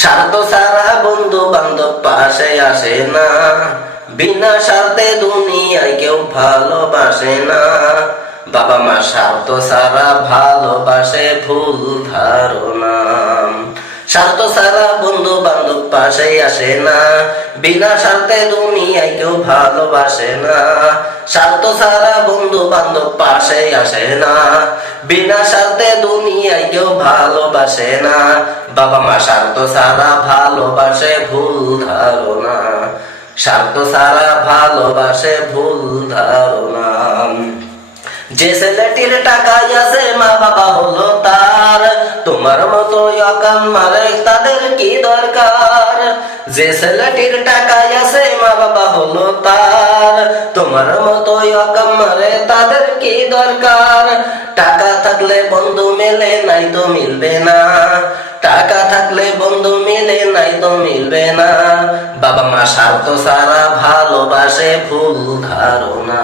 স্বার্থ ছাড়া বন্ধু বান্ধব পাশে আসে না, বিনা স্বার্থে দুনিয়ায় কেউ ভালোবাসে না। বাবা মা স্বার্থ ছাড়া ভালোবাসে, ভুল ধারণা। স্বার্থ ছাড়া বন্ধু বান্ধব পাশে আসে না, বিনা স্বার্থে দুনিয়ায় কেউ ভালোবাসে না। স্বার্থ ছাড়া বন্ধু বান্ধব পাশে আসে না, বিনা স্বার্থে দুনিয়ায় কেউ ভালোবাসে না। বাবা মা স্বার্থ ছাড়া ভালোবাসে, ভুল ধারণা। স্বার্থ ছাড়া ভালোবাসে, ভুল ধারণা। যে ছেলেটির টাকা আছে মা বাবা হলো তার, তোমার মতো অকাম মারে তাদের কি দরকার। যে ছেলেটির টাকা আছে মা বাবা হলো তার, তোমার মতো অকাম মারে তাদের কি দরকার। টাকা থাকলে বন্ধু মেলে, নাই তো মিলবে না। টাকা থাকলে বন্ধু মিলে, নাই তো মিলবে না। বাবা মা স্বার্থ ছাড়া ভালোবাসে, ভুল ধারণা।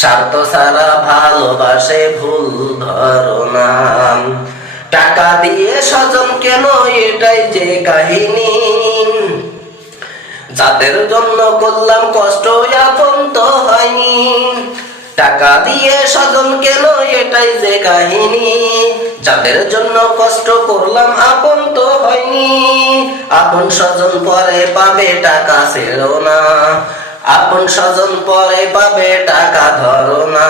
স্বার্থ ছাড়া ভালোবাসে, ভুল ধারণা। টাকা দিয়ে স্বজন কেন, এটাই যে কাহিনী। যাদের জন্য করলাম কষ্ট, আপন তো হয়নি। টাকা দিয়ে স্বজন কেন, এটাই যে কাহিনী। যাদের জন্য কষ্ট করলাম, আপন তো হয়নি। আপন স্বজন পরে পাবে, টাকা ছেড়ো না। আপন স্বজন পরে পাবে, টাকা ধরো না।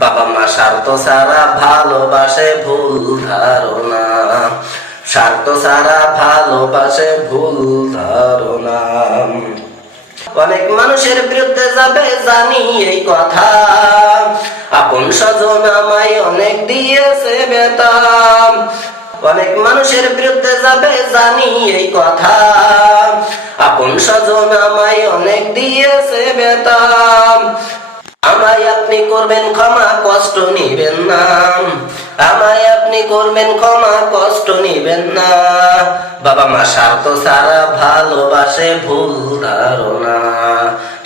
বাবা মা স্বার্থ ছাড়া ভালোবাসে, ভুল ধারণা। স্বার্থ ছাড়া ভালোবাসে, ভুল ধারণা। অনেক মানুষের বিরুদ্ধে যাবে জানি এই কথা, আপন স্বজন আমায় অনেক দিয়েছে ব্যথা। অনেক মানুষের বিরুদ্ধে যাবে জানি এই কথা, আপন স্বজন আমায় অনেক দিয়েছে ব্যথা। আমায় আপনি করবেন ক্ষমা, কষ্ট নিবেন না। আমায় আপনি করবেন ক্ষমা, কষ্ট নিবেন না। বাবা মা স্বার্থ ছাড়া ভালোবাসে, ভুল ধারণা।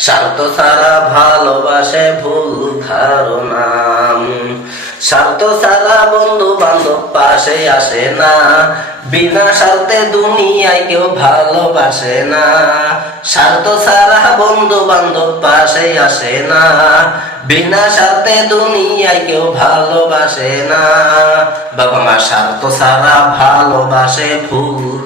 স্বার্থ ছাড়া ভালোবাসে, ভুল ধারণা। স্বার্থ ছাড়া বন্ধু বান্ধব পাশে আসে না, বিনা স্বার্থে দুনিয়ায় কেউ ভালোবাসে না। স্বার্থ ছাড়া বন্ধু বান্ধব পাশে আসে না, বিনা স্বার্থে দুনিয়ায় কেউ ভালোবাসে না। বাবা মা স্বার্থ ছাড়া ভালোবাসে, ভুল